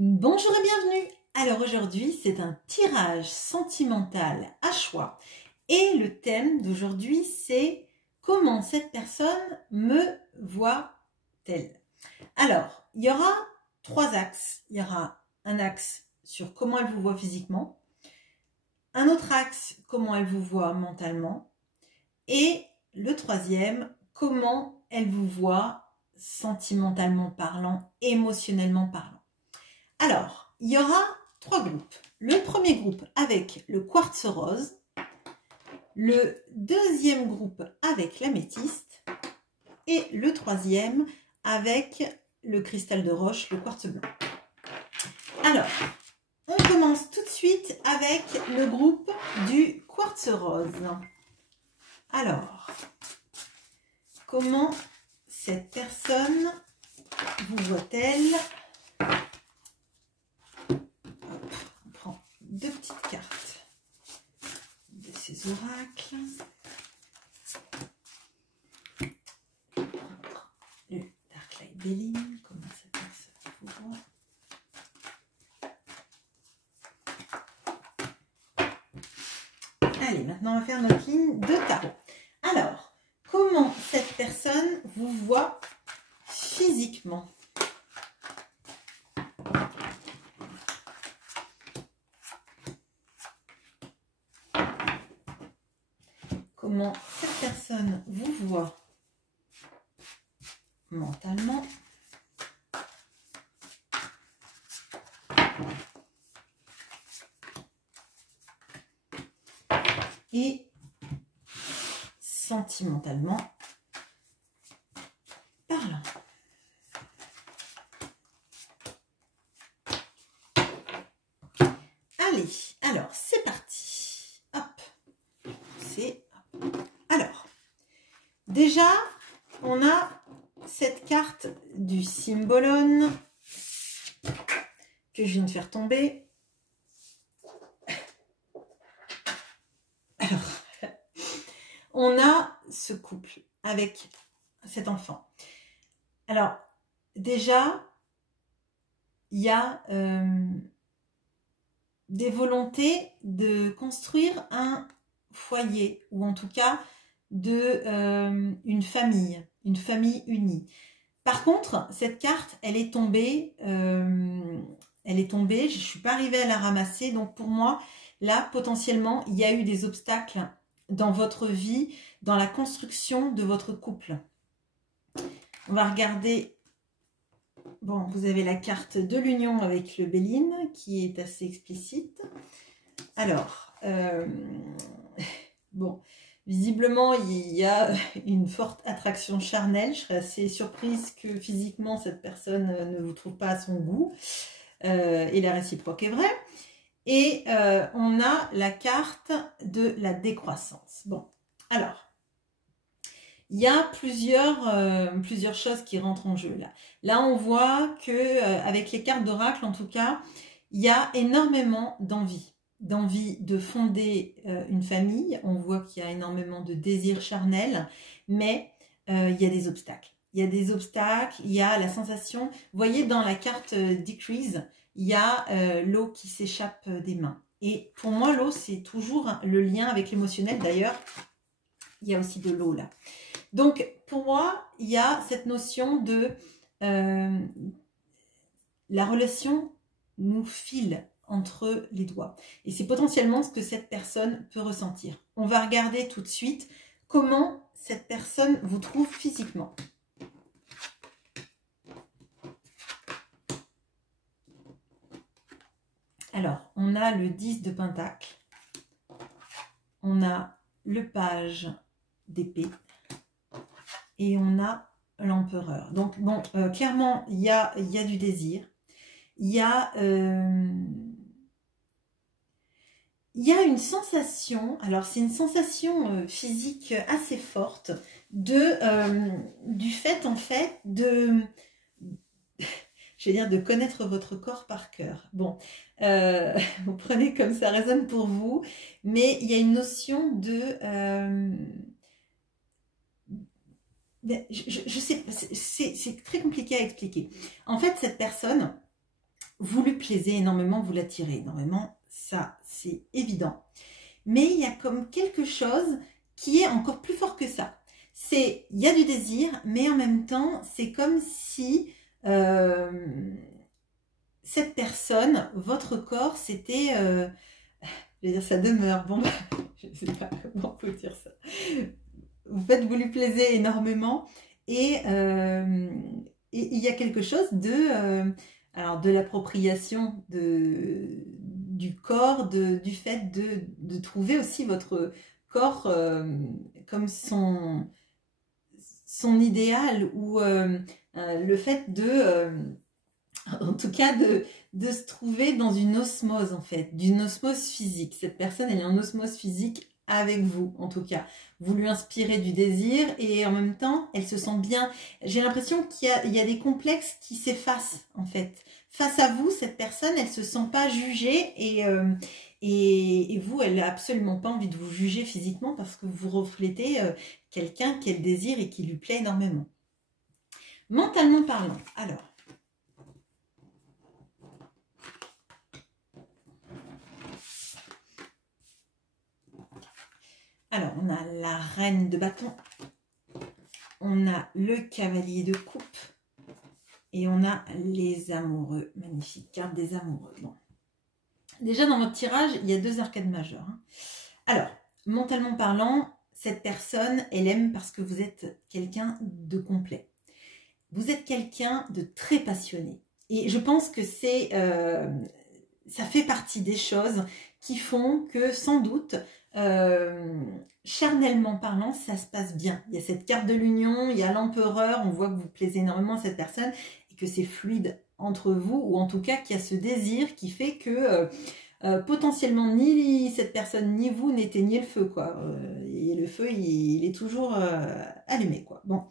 Bonjour et bienvenue. Alors aujourd'hui, c'est un tirage sentimental à choix. Et le thème d'aujourd'hui, c'est comment cette personne me voit-elle? Alors, il y aura trois axes. Il y aura un axe sur comment elle vous voit physiquement, un autre axe, comment elle vous voit mentalement, et le troisième, comment elle vous voit sentimentalement parlant, émotionnellement parlant. Alors, il y aura trois groupes. Le premier groupe avec le quartz rose, le deuxième groupe avec l'améthyste et le troisième avec le cristal de roche, le quartz blanc. Alors, on commence tout de suite avec le groupe du quartz rose. Alors, comment cette personne vous voit-elle ? Deux petites cartes de ces oracles. Le Dark Light Béline, comment ça passe pour moi. Allez, maintenant on va faire notre ligne de tarot. Alors, comment cette personne vous voit physiquement ? Comment cette personne vous voit mentalement. Et sentimentalement parlant. Allez, alors c'est parti. Hop, c'est... Alors, déjà, on a cette carte du Symbolon que je viens de faire tomber. Alors, on a ce couple avec cet enfant. Alors, déjà, il y a des volontés de construire un foyer, ou en tout cas de une famille unie. Par contre, cette carte, elle est tombée, je ne suis pas arrivée à la ramasser, donc pour moi, là, potentiellement, il y a eu des obstacles dans votre vie, dans la construction de votre couple. On va regarder, bon, vous avez la carte de l'union avec le Béline, qui est assez explicite. Alors, bon, visiblement, il y a une forte attraction charnelle. Je serais assez surprise que physiquement, cette personne ne vous trouve pas à son goût. Et la réciproque est vraie. Et on a la carte de la décroissance. Bon, alors, il y a plusieurs choses qui rentrent en jeu là. Là, on voit que avec les cartes d'oracle, en tout cas, il y a énormément d'envie de fonder une famille. On voit qu'il y a énormément de désirs charnels, mais il y a des obstacles. Il y a des obstacles, il y a la sensation, vous voyez dans la carte Decrease, il y a l'eau qui s'échappe des mains. Et pour moi, l'eau, c'est toujours le lien avec l'émotionnel. D'ailleurs, il y a aussi de l'eau là. Donc, pour moi, il y a cette notion de la relation nous file entre les doigts. Et c'est potentiellement ce que cette personne peut ressentir. On va regarder tout de suite comment cette personne vous trouve physiquement. Alors, on a le 10 de Pentacle. On a le page d'épée. Et on a l'empereur. Donc, bon, clairement, il y a du désir. Il y a une sensation, alors c'est une sensation physique assez forte du fait en fait de, je vais dire, de connaître votre corps par cœur. Bon, vous prenez comme ça résonne pour vous, mais il y a une notion de je sais, c'est très compliqué à expliquer. En fait, cette personne, vous lui plaisez énormément, vous l'attirez énormément, ça c'est évident. Mais il y a comme quelque chose qui est encore plus fort que ça. Il y a du désir, mais en même temps, c'est comme si cette personne, votre corps, c'était, je vais dire ça demeure, bon, je ne sais pas comment on peut dire ça. Vous lui plaisez énormément et il y a quelque chose alors de l'appropriation du corps, du fait de trouver aussi votre corps comme son idéal ou le fait en tout cas de se trouver dans une osmose en fait, d'une osmose physique. Cette personne elle est en osmose physique avec vous en tout cas. Vous lui inspirez du désir et en même temps elle se sent bien. J'ai l'impression qu'il y a des complexes qui s'effacent en fait. Face à vous, cette personne elle se sent pas jugée et vous, elle n'a absolument pas envie de vous juger physiquement parce que vous reflétez quelqu'un qu'elle désire et qui lui plaît énormément. Mentalement parlant, alors, on a la reine de bâton, on a le cavalier de coupe et on a les amoureux. Magnifique, carte des amoureux. Bon. Déjà, dans votre tirage, il y a 2 arcades majeures. Alors, mentalement parlant, cette personne, elle aime parce que vous êtes quelqu'un de complet. Vous êtes quelqu'un de très passionné. Et je pense que ça fait partie des choses qui font que, sans doute, charnellement parlant, ça se passe bien. Il y a cette carte de l'union, il y a l'empereur, on voit que vous plaisez énormément à cette personne et que c'est fluide entre vous, ou en tout cas qu'il y a ce désir qui fait que potentiellement ni cette personne ni vous n'éteignez le feu, quoi. Et le feu, il est toujours allumé, quoi. Bon.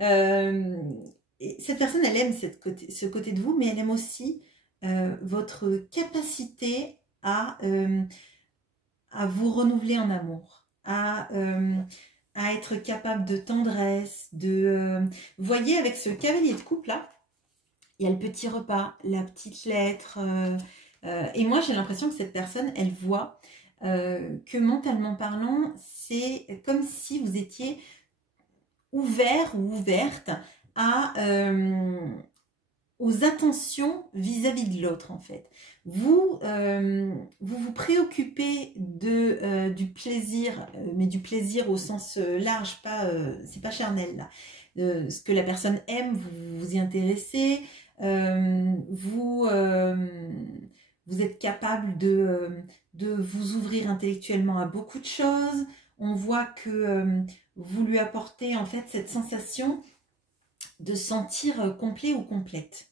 Et cette personne, elle aime ce côté de vous, mais elle aime aussi votre capacité à vous renouveler en amour, à être capable de tendresse, vous voyez, avec ce cavalier de coupe là, il y a le petit repas, la petite lettre, et moi j'ai l'impression que cette personne, elle voit que mentalement parlant, c'est comme si vous étiez ouvert ou ouverte aux attentions vis-à-vis de l'autre en fait. Vous vous préoccupez du plaisir, mais du plaisir au sens large, c'est pas charnel là. Ce que la personne aime, vous vous y intéressez, vous êtes capable de vous ouvrir intellectuellement à beaucoup de choses. On voit que vous lui apportez en fait cette sensation de sentir complet ou complète.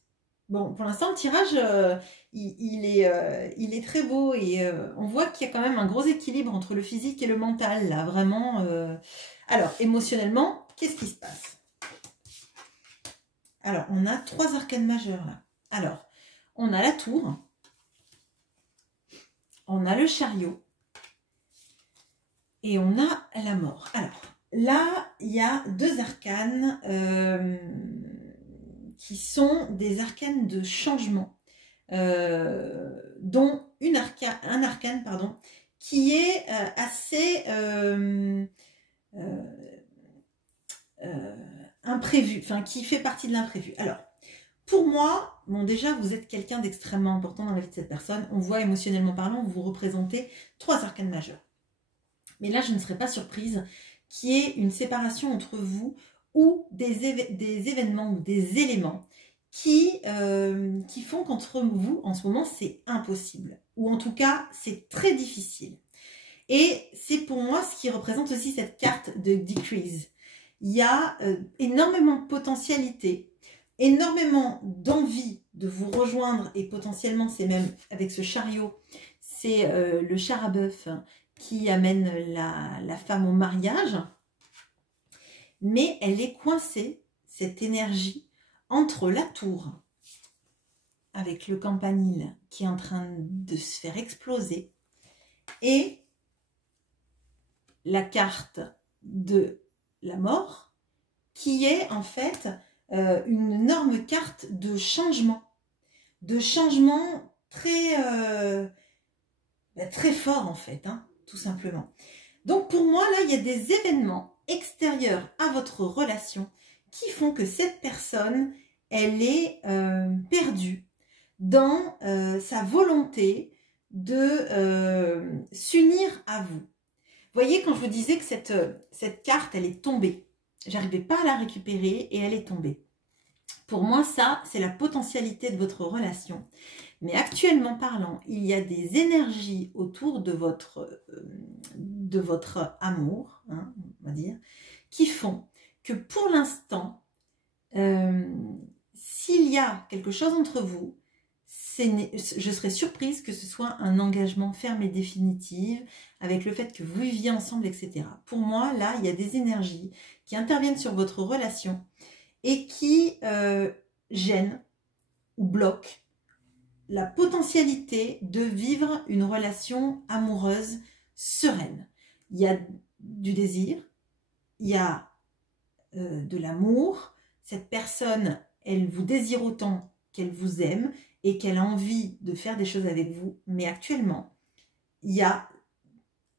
Bon, pour l'instant, le tirage, il est très beau et on voit qu'il y a quand même un gros équilibre entre le physique et le mental, là, vraiment. Alors, émotionnellement, qu'est-ce qui se passe? Alors, on a 3 arcanes majeures, là. Alors, on a la tour, on a le chariot et on a la mort. Alors, là, il y a 2 arcanes qui sont des arcanes de changement, dont un arcane pardon, qui est assez imprévu, enfin qui fait partie de l'imprévu. Alors, pour moi, bon déjà, vous êtes quelqu'un d'extrêmement important dans la vie de cette personne. On voit émotionnellement parlant, vous représentez 3 arcanes majeures. Mais là, je ne serais pas surprise qu'il y ait une séparation entre vous ou des événements ou des éléments qui font qu'entre vous, en ce moment, c'est impossible. Ou en tout cas, c'est très difficile. Et c'est pour moi ce qui représente aussi cette carte de Decrease. Il y a énormément de potentialité, énormément d'envie de vous rejoindre et potentiellement, c'est même avec ce chariot, c'est le char à bœuf qui amène la femme au mariage. Mais elle est coincée, cette énergie, entre la tour, avec le campanile qui est en train de se faire exploser, et la carte de la mort, qui est en fait une énorme carte de changement, de changements très, très forts en fait, hein, tout simplement. Donc pour moi, là, il y a des événements extérieurs à votre relation qui font que cette personne, elle est perdue dans sa volonté de s'unir à vous. Vous voyez, quand je vous disais que cette carte, elle est tombée, j'arrivais pas à la récupérer et elle est tombée. Pour moi, ça, c'est la potentialité de votre relation. Mais actuellement parlant, il y a des énergies autour de votre amour, hein, on va dire, qui font que pour l'instant, s'il y a quelque chose entre vous, je serais surprise que ce soit un engagement ferme et définitif, avec le fait que vous viviez ensemble, etc. Pour moi, là, il y a des énergies qui interviennent sur votre relation et qui gênent ou bloquent la potentialité de vivre une relation amoureuse sereine. Il y a du désir, il y a de l'amour. Cette personne, elle vous désire autant qu'elle vous aime et qu'elle a envie de faire des choses avec vous. Mais actuellement, il y a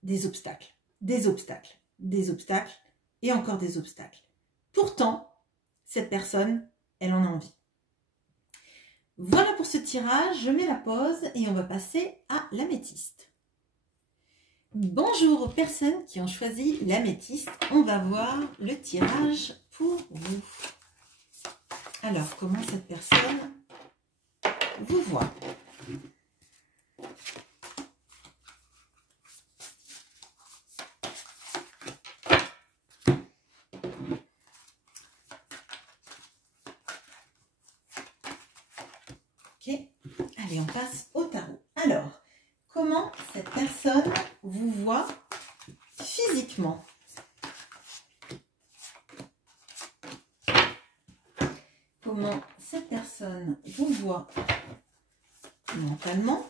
des obstacles, des obstacles, des obstacles et encore des obstacles. Pourtant, cette personne, elle en a envie. Voilà pour ce tirage, je mets la pause et on va passer à l'améthyste. Bonjour aux personnes qui ont choisi l'améthyste, on va voir le tirage pour vous. Alors, comment cette personne vous voit? Ok, allez, on passe au tarot. Alors, comment cette personne vous voit physiquement? Comment cette personne vous voit mentalement?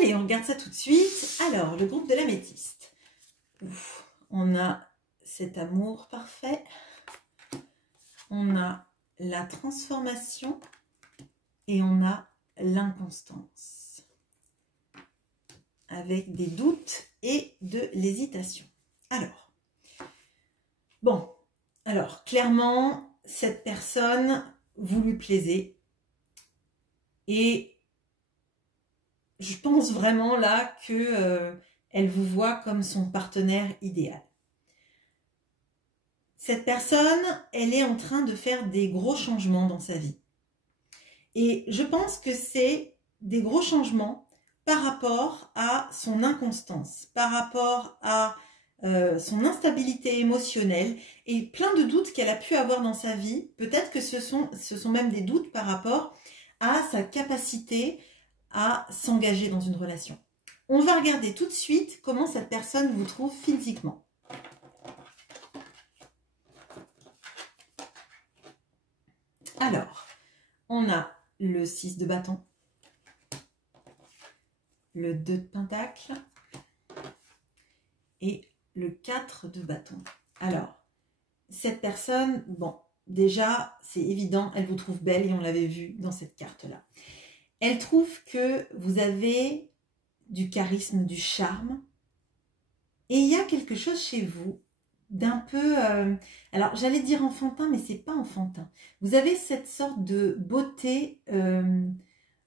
Allez, on regarde ça tout de suite. Alors, le groupe de l'améthyste. On a cet amour parfait. On a la transformation et on a l'inconstance. Avec des doutes et de l'hésitation. Alors, bon, alors clairement, cette personne, vous lui plaisez. Et je pense vraiment là que elle vous voit comme son partenaire idéal. Cette personne, elle est en train de faire des gros changements dans sa vie. Et je pense que c'est des gros changements par rapport à son inconstance, par rapport à son instabilité émotionnelle et plein de doutes qu'elle a pu avoir dans sa vie. Peut-être que ce sont même des doutes par rapport à sa capacité à s'engager dans une relation. On va regarder tout de suite comment cette personne vous trouve physiquement. Alors, on a le 6 de bâton, le 2 de pentacle et le 4 de bâton. Alors, cette personne, bon, déjà, c'est évident, elle vous trouve belle et on l'avait vu dans cette carte-là. Elle trouve que vous avez du charisme, du charme et il y a quelque chose chez vous d'un peu, alors j'allais dire enfantin, mais c'est pas enfantin. Vous avez cette sorte de beauté, je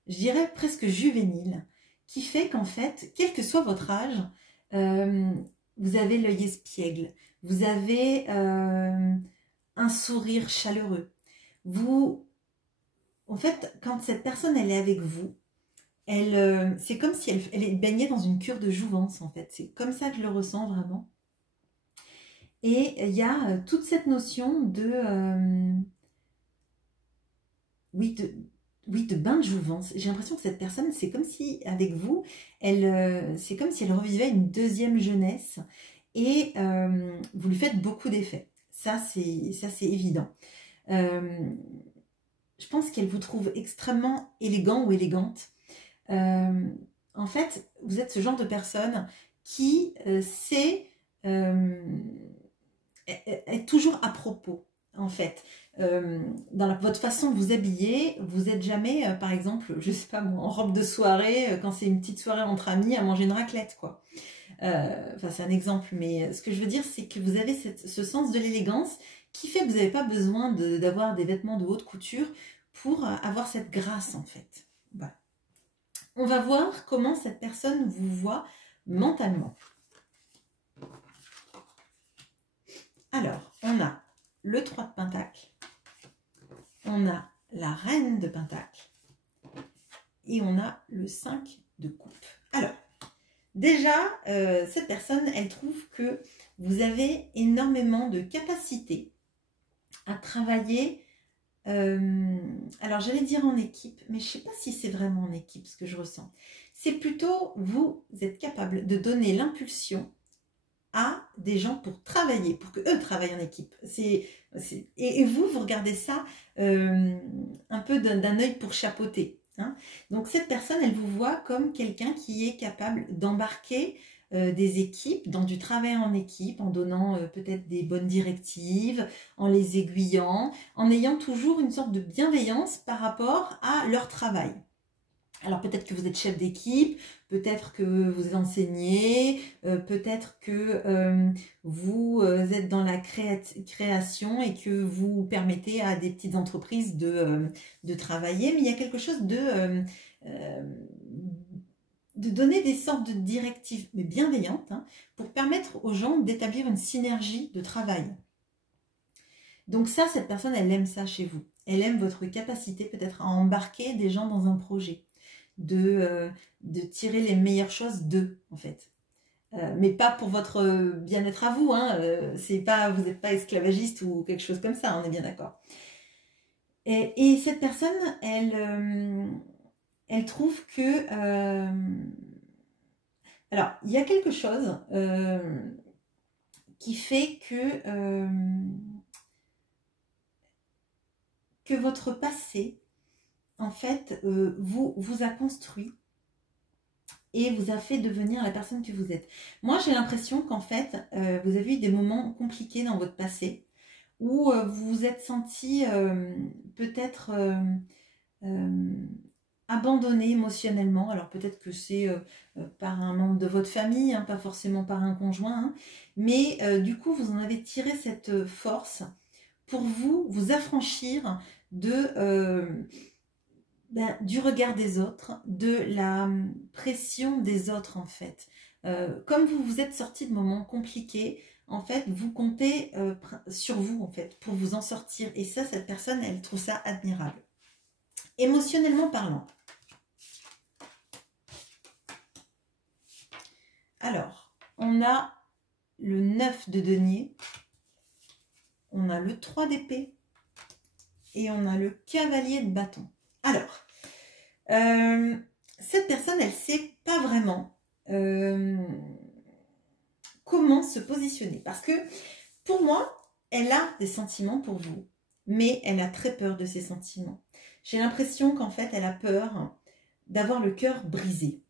dirais presque juvénile, qui fait qu'en fait, quel que soit votre âge, vous avez l'œil espiègle, vous avez un sourire chaleureux. En fait, quand cette personne elle est avec vous, c'est comme si elle est baignée dans une cure de jouvence en fait. C'est comme ça que je le ressens vraiment. Et il y a toute cette notion de, oui, de bain de jouvence. J'ai l'impression que cette personne, c'est comme si, avec vous, c'est comme si elle revivait une deuxième jeunesse et vous lui faites beaucoup d'effets. Ça, c'est évident. Je pense qu'elle vous trouve extrêmement élégant ou élégante. En fait, vous êtes ce genre de personne qui sait être toujours à propos, en fait. Dans votre façon de vous habiller, vous n'êtes jamais, par exemple, je sais pas moi, en robe de soirée, quand c'est une petite soirée entre amis, à manger une raclette, quoi. Enfin, c'est un exemple, mais ce que je veux dire, c'est que vous avez ce sens de l'élégance qui fait que vous n'avez pas besoin d'avoir des vêtements de haute couture pour avoir cette grâce, en fait. Voilà. On va voir comment cette personne vous voit mentalement. Alors, on a le 3 de Pentacle, on a la Reine de Pentacle et on a le 5 de Coupe. Alors, déjà, cette personne, elle trouve que vous avez énormément de capacité à travailler, alors j'allais dire en équipe, mais je ne sais pas si c'est vraiment en équipe ce que je ressens. C'est plutôt, vous êtes capable de donner l'impulsion à des gens pour travailler, pour qu'eux travaillent en équipe. Et vous regardez ça un peu d'un œil pour chapeauter. Hein. Donc cette personne, elle vous voit comme quelqu'un qui est capable d'embarquer des équipes dans du travail en équipe, en donnant peut-être des bonnes directives, en les aiguillant, en ayant toujours une sorte de bienveillance par rapport à leur travail. Alors peut-être que vous êtes chef d'équipe, peut-être que vous enseignez, peut-être que vous êtes dans la création et que vous permettez à des petites entreprises de travailler. Mais il y a quelque chose de donner des sortes de directives, mais bienveillantes, hein, pour permettre aux gens d'établir une synergie de travail. Donc ça, cette personne, elle aime ça chez vous. Elle aime votre capacité peut-être à embarquer des gens dans un projet. De tirer les meilleures choses d'eux, en fait. Mais pas pour votre bien-être à vous, hein. Vous n'êtes pas esclavagiste ou quelque chose comme ça, on est bien d'accord. Et cette personne, elle trouve que... alors, il y a quelque chose qui fait que votre passé, en fait, vous a construit et vous a fait devenir la personne que vous êtes. Moi, j'ai l'impression qu'en fait, vous avez eu des moments compliqués dans votre passé où vous vous êtes senti peut-être abandonné émotionnellement. Alors peut-être que c'est par un membre de votre famille, hein, pas forcément par un conjoint, hein, mais du coup, vous en avez tiré cette force pour vous affranchir du regard des autres, de la pression des autres en fait. Comme vous vous êtes sorti de moments compliqués, en fait, vous comptez sur vous en fait pour vous en sortir. Et ça, cette personne, elle trouve ça admirable. Émotionnellement parlant. Alors, on a le 9 de denier, on a le 3 d'épée et on a le cavalier de bâton. Alors, cette personne, elle ne sait pas vraiment comment se positionner. Parce que, pour moi, elle a des sentiments pour vous, mais elle a très peur de ses sentiments. J'ai l'impression qu'en fait, elle a peur d'avoir le cœur brisé.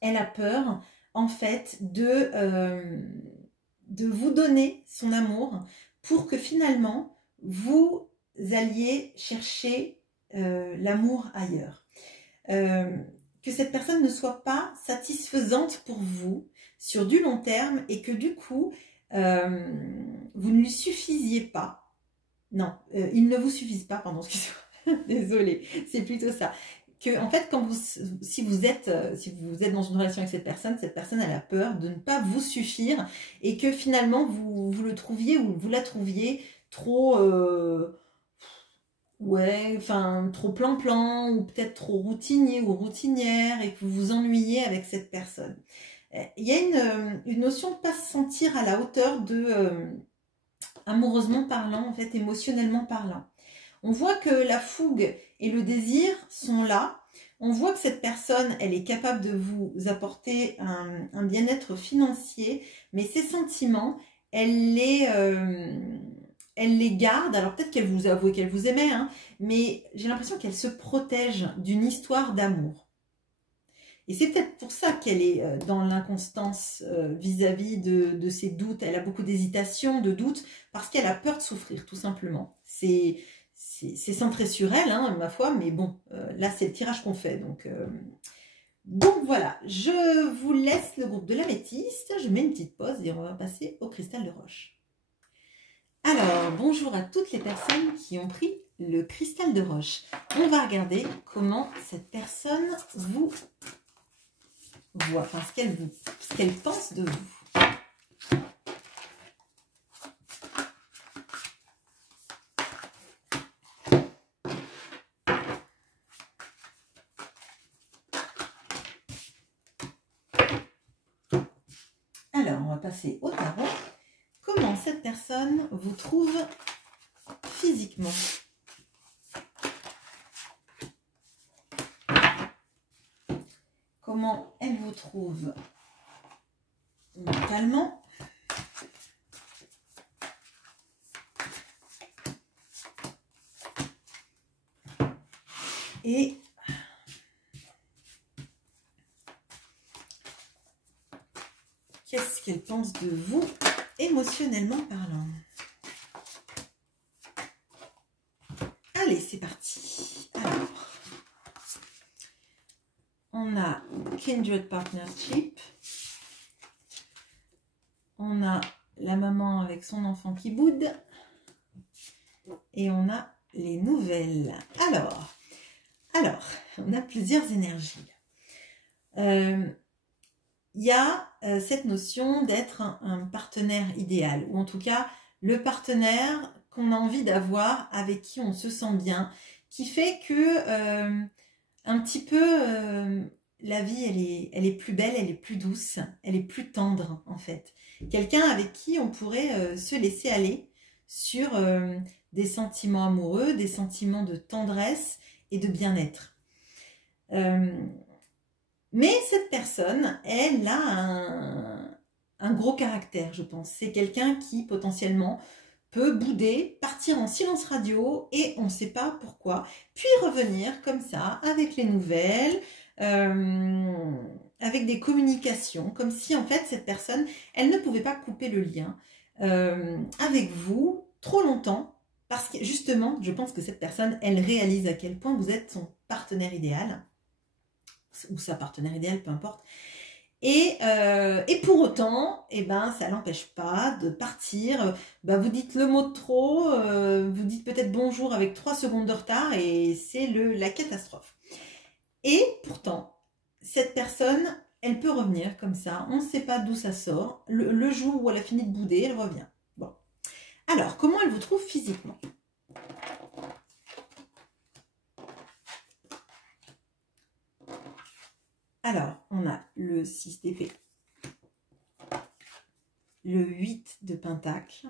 Elle a peur, en fait, de vous donner son amour pour que finalement, vous alliez chercher l'amour ailleurs. Que cette personne ne soit pas satisfaisante pour vous sur du long terme et que du coup, vous ne lui suffisiez pas. Non, il ne vous suffise pas, pardon, excusez-moi, désolée, c'est plutôt ça. Que, en fait, si vous êtes dans une relation avec cette personne, elle a peur de ne pas vous suffire et que finalement, vous le trouviez ou vous la trouviez trop... ouais, enfin, trop plan-plan, ou peut-être trop routinier ou routinière, et que vous vous ennuyez avec cette personne. Il y a une notion de ne pas se sentir à la hauteur amoureusement parlant, en fait, émotionnellement parlant. On voit que la fougue et le désir sont là. On voit que cette personne, elle est capable de vous apporter un bien-être financier, mais ses sentiments, elle elle les garde. Alors peut-être qu'elle vous a avoué qu'elle vous aimait, hein, mais j'ai l'impression qu'elle se protège d'une histoire d'amour. Et c'est peut-être pour ça qu'elle est dans l'inconstance vis-à-vis de ses doutes. Elle a beaucoup d'hésitation, de doutes, parce qu'elle a peur de souffrir, tout simplement. C'est centré sur elle, hein, ma foi, mais bon, là c'est le tirage qu'on fait. Donc voilà, je vous laisse le groupe de l'améthyste, je mets une petite pause et on va passer au cristal de roche. Alors, bonjour à toutes les personnes qui ont pris le cristal de roche. On va regarder comment cette personne vous voit, enfin ce qu'elle pense de vous. Alors, on va passer au tarot. Comment cette personne vous trouve physiquement? Comment elle vous trouve mentalement? Et qu'est-ce qu'elle pense de vous émotionnellement parlant? Allez, c'est parti. Alors, on a Kindred Partnership. On a la maman avec son enfant qui boude. Et on a les nouvelles. Alors, on a plusieurs énergies. Il y a cette notion d'être un partenaire idéal, ou en tout cas le partenaire qu'on a envie d'avoir, avec qui on se sent bien, qui fait que un petit peu la vie elle est plus belle, elle est plus douce, elle est plus tendre en fait. Quelqu'un avec qui on pourrait se laisser aller sur des sentiments amoureux, des sentiments de tendresse et de bien-être. Mais cette personne, elle a un gros caractère, je pense. C'est quelqu'un qui, potentiellement, peut bouder, partir en silence radio et on ne sait pas pourquoi, puis revenir comme ça, avec les nouvelles, avec des communications, comme si, en fait, cette personne, elle ne pouvait pas couper le lien avec vous trop longtemps, parce que, justement, je pense que cette personne, elle réalise à quel point vous êtes son partenaire idéal, ou sa partenaire idéale, peu importe. Et pour autant, eh ben, ça l'empêche pas de partir. Bah, vous dites le mot de trop, vous dites peut-être bonjour avec 3 secondes de retard et c'est la catastrophe. Et pourtant, cette personne, elle peut revenir comme ça. On ne sait pas d'où ça sort. Le jour où elle a fini de bouder, elle revient. Bon. Alors, comment elle vous trouve physiquement ? Alors, on a le 6 d'épée, le 8 de pentacle,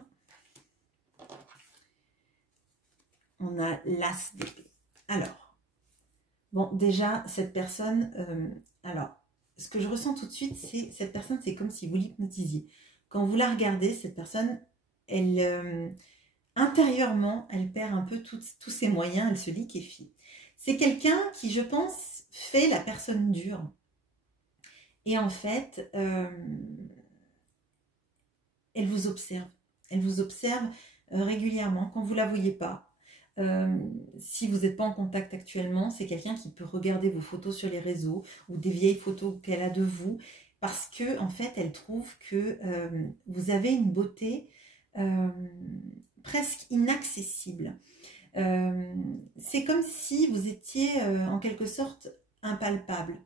on a l'as d'épée. Alors, bon, déjà, cette personne, alors, ce que je ressens tout de suite, c'est cette personne, c'est comme si vous l'hypnotisiez. Quand vous la regardez, cette personne, elle, intérieurement, elle perd un peu tous ses moyens, elle se liquéfie. C'est quelqu'un qui, je pense, fait la personne dure. Et en fait, elle vous observe. Elle vous observe régulièrement quand vous ne la voyez pas. Si vous n'êtes pas en contact actuellement, c'est quelqu'un qui peut regarder vos photos sur les réseaux ou des vieilles photos qu'elle a de vous parce que en fait, elle trouve que vous avez une beauté presque inaccessible. C'est comme si vous étiez en quelque sorte impalpable.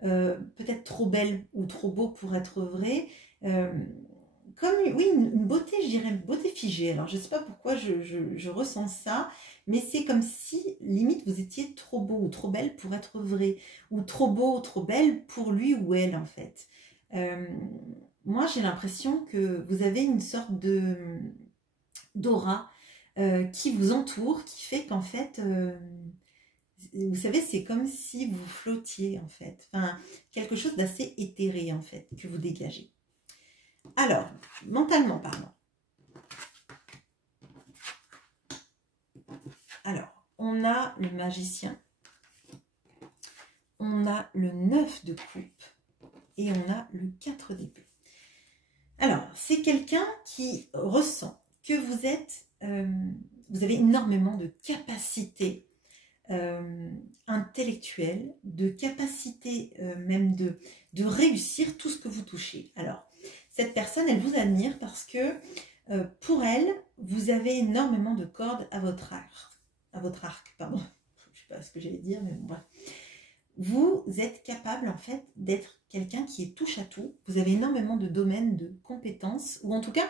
Peut-être trop belle ou trop beau pour être vrai, comme oui, une beauté, je dirais, une beauté figée. Alors je ne sais pas pourquoi je ressens ça, mais c'est comme si limite vous étiez trop beau ou trop belle pour être vrai, ou trop beau ou trop belle pour lui ou elle en fait. Moi j'ai l'impression que vous avez une sorte d'aura qui vous entoure, qui fait qu'en fait vous savez, c'est comme si vous flottiez en fait. Enfin, quelque chose d'assez éthéré en fait, que vous dégagez. Alors, mentalement parlant. Alors, on a le magicien, on a le 9 de coupe et on a le 4 d'épée. Alors, c'est quelqu'un qui ressent que vous êtes, vous avez énormément de capacités intellectuelles, de capacités même de réussir tout ce que vous touchez. Alors, cette personne, elle vous admire parce que pour elle, vous avez énormément de cordes à votre arc, pardon. Je sais pas ce que j'allais dire, mais bon, bref. Vous êtes capable en fait d'être quelqu'un qui est touche à tout. Vous avez énormément de domaines de compétences, ou en tout cas,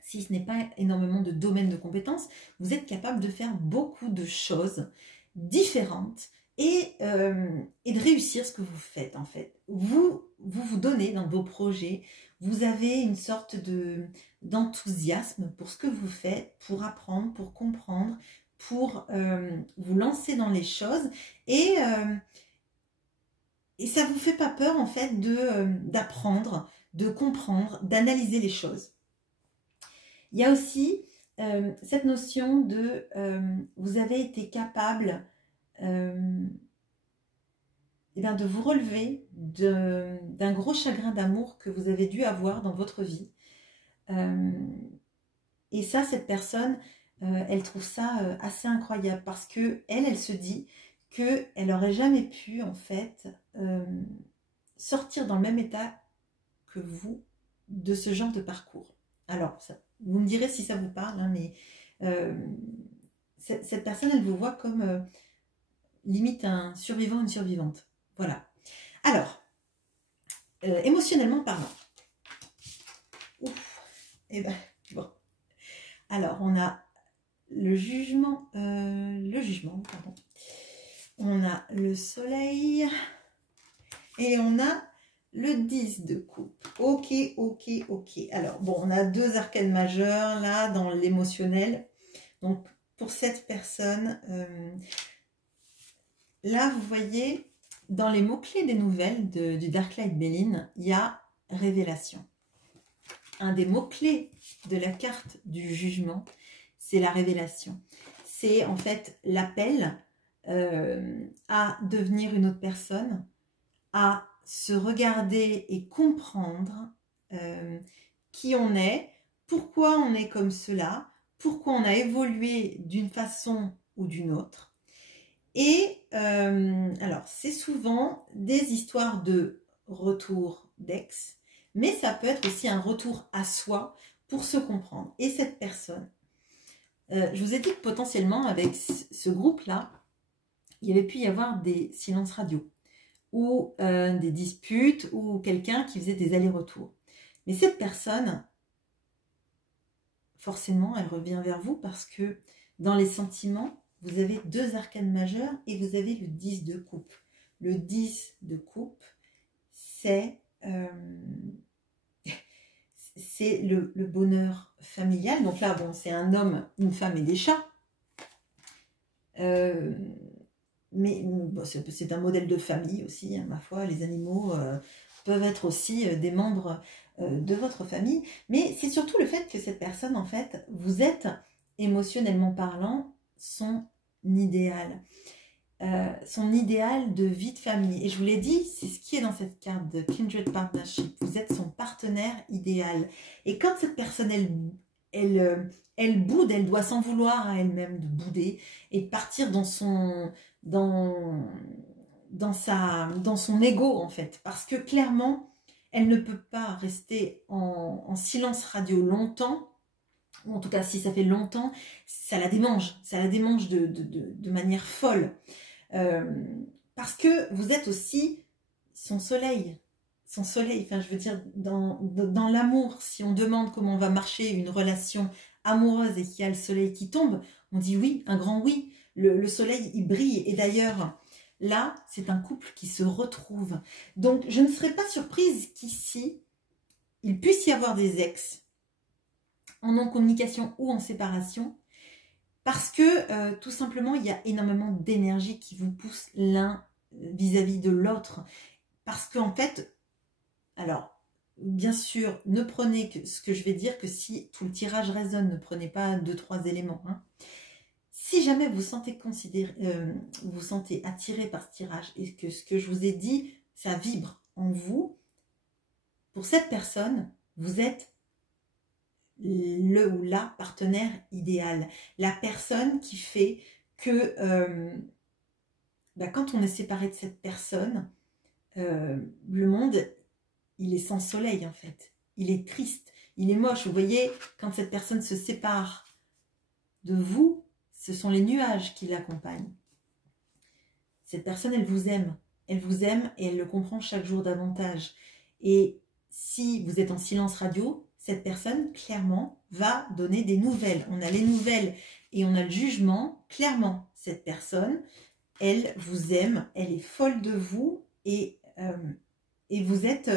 si ce n'est pas énormément de domaines de compétences, vous êtes capable de faire beaucoup de choses différentes et de réussir ce que vous faites en fait. Vous donnez dans vos projets, vous avez une sorte d'enthousiasme pour ce que vous faites, pour apprendre, pour comprendre, pour vous lancer dans les choses et ça ne vous fait pas peur en fait d'apprendre, de comprendre, d'analyser les choses. Il y a aussi cette notion de vous avez été capable de vous relever d'un gros chagrin d'amour que vous avez dû avoir dans votre vie. Et ça, cette personne, elle trouve ça assez incroyable parce que elle se dit qu'elle n'aurait jamais pu en fait sortir dans le même état que vous de ce genre de parcours. Alors, vous me direz si ça vous parle, hein, mais cette personne, elle vous voit comme limite un survivant, une survivante. Voilà. Alors, émotionnellement parlant. Ouf. Eh ben, bon. Alors, on a le jugement, pardon. On a le soleil et on a le 10 de coupe. Ok. Alors, bon, on a deux arcanes majeures là dans l'émotionnel. Donc, pour cette personne, là, vous voyez, dans les mots-clés des nouvelles du Dark Light Béline, il y a révélation. Un des mots-clés de la carte du jugement, c'est la révélation. C'est en fait l'appel à devenir une autre personne, à se regarder et comprendre qui on est, pourquoi on est comme cela, pourquoi on a évolué d'une façon ou d'une autre. Et alors, c'est souvent des histoires de retour d'ex, mais ça peut être aussi un retour à soi pour se comprendre. Et cette personne, je vous ai dit que potentiellement, avec ce groupe-là, il y avait pu y avoir des silences radio, ou des disputes, ou quelqu'un qui faisait des allers-retours. Mais cette personne, forcément, elle revient vers vous parce que dans les sentiments, vous avez deux arcanes majeures et vous avez le 10 de coupe. Le 10 de coupe, c'est le bonheur familial. Donc là, bon, c'est un homme, une femme et des chats. Mais bon, c'est un modèle de famille aussi, hein, ma foi. Les animaux peuvent être aussi des membres de votre famille. Mais c'est surtout le fait que cette personne, en fait, vous êtes émotionnellement parlant son idéal de vie de famille. Et je vous l'ai dit, c'est ce qui est dans cette carte de Kindred Partnership. Vous êtes son partenaire idéal. Et quand cette personne, elle boude, elle doit s'en vouloir à elle-même de bouder et de partir dans son ego, en fait. Parce que clairement, elle ne peut pas rester en silence radio longtemps. Ou en tout cas, si ça fait longtemps, ça la démange de manière folle. Parce que vous êtes aussi son soleil, enfin je veux dire, dans l'amour, si on demande comment va marcher une relation amoureuse et qu'il y a le soleil qui tombe, on dit oui, un grand oui, le soleil il brille, et d'ailleurs, là, c'est un couple qui se retrouve. Donc, je ne serais pas surprise qu'ici, il puisse y avoir des ex, en non-communication ou en séparation, parce que tout simplement, il y a énormément d'énergie qui vous pousse l'un vis-à-vis de l'autre. Parce qu'en fait, alors, bien sûr, ne prenez que ce que je vais dire, que si tout le tirage résonne, ne prenez pas 2-3 éléments. Hein. Si jamais vous sentez vous sentez attiré par ce tirage et que ce que je vous ai dit, ça vibre en vous, pour cette personne, vous êtes le ou la partenaire idéal. La personne qui fait que quand on est séparé de cette personne, le monde, il est sans soleil en fait. Il est triste, il est moche. Vous voyez, quand cette personne se sépare de vous, ce sont les nuages qui l'accompagnent. Cette personne, elle vous aime. Elle vous aime et elle le comprend chaque jour davantage. Et si vous êtes en silence radio, cette personne, clairement, va donner des nouvelles. On a les nouvelles et on a le jugement. Clairement, cette personne, elle vous aime, elle est folle de vous et vous êtes...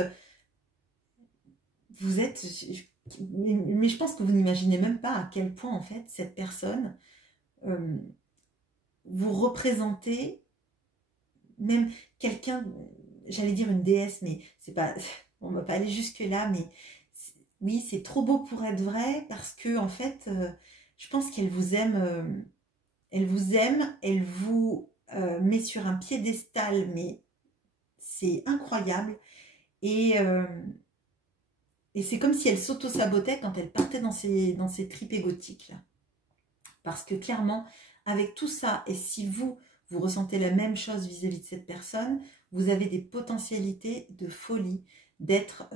mais je pense que vous n'imaginez même pas à quel point, en fait, cette personne, vous représentez même quelqu'un, j'allais dire une déesse, mais c'est pas, on ne va pas aller jusque-là, mais oui, c'est trop beau pour être vrai, parce que, en fait, je pense qu'elle vous aime, elle vous met sur un piédestal, mais c'est incroyable, et c'est comme si elle s'auto-sabotait quand elle partait dans ses tripes égotiques, là. Parce que clairement, avec tout ça, et si vous ressentez la même chose vis-à-vis de cette personne, vous avez des potentialités de folie, d'être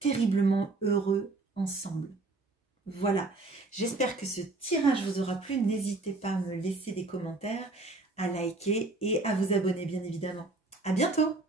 terriblement heureux ensemble. Voilà, j'espère que ce tirage vous aura plu. N'hésitez pas à me laisser des commentaires, à liker et à vous abonner bien évidemment. À bientôt!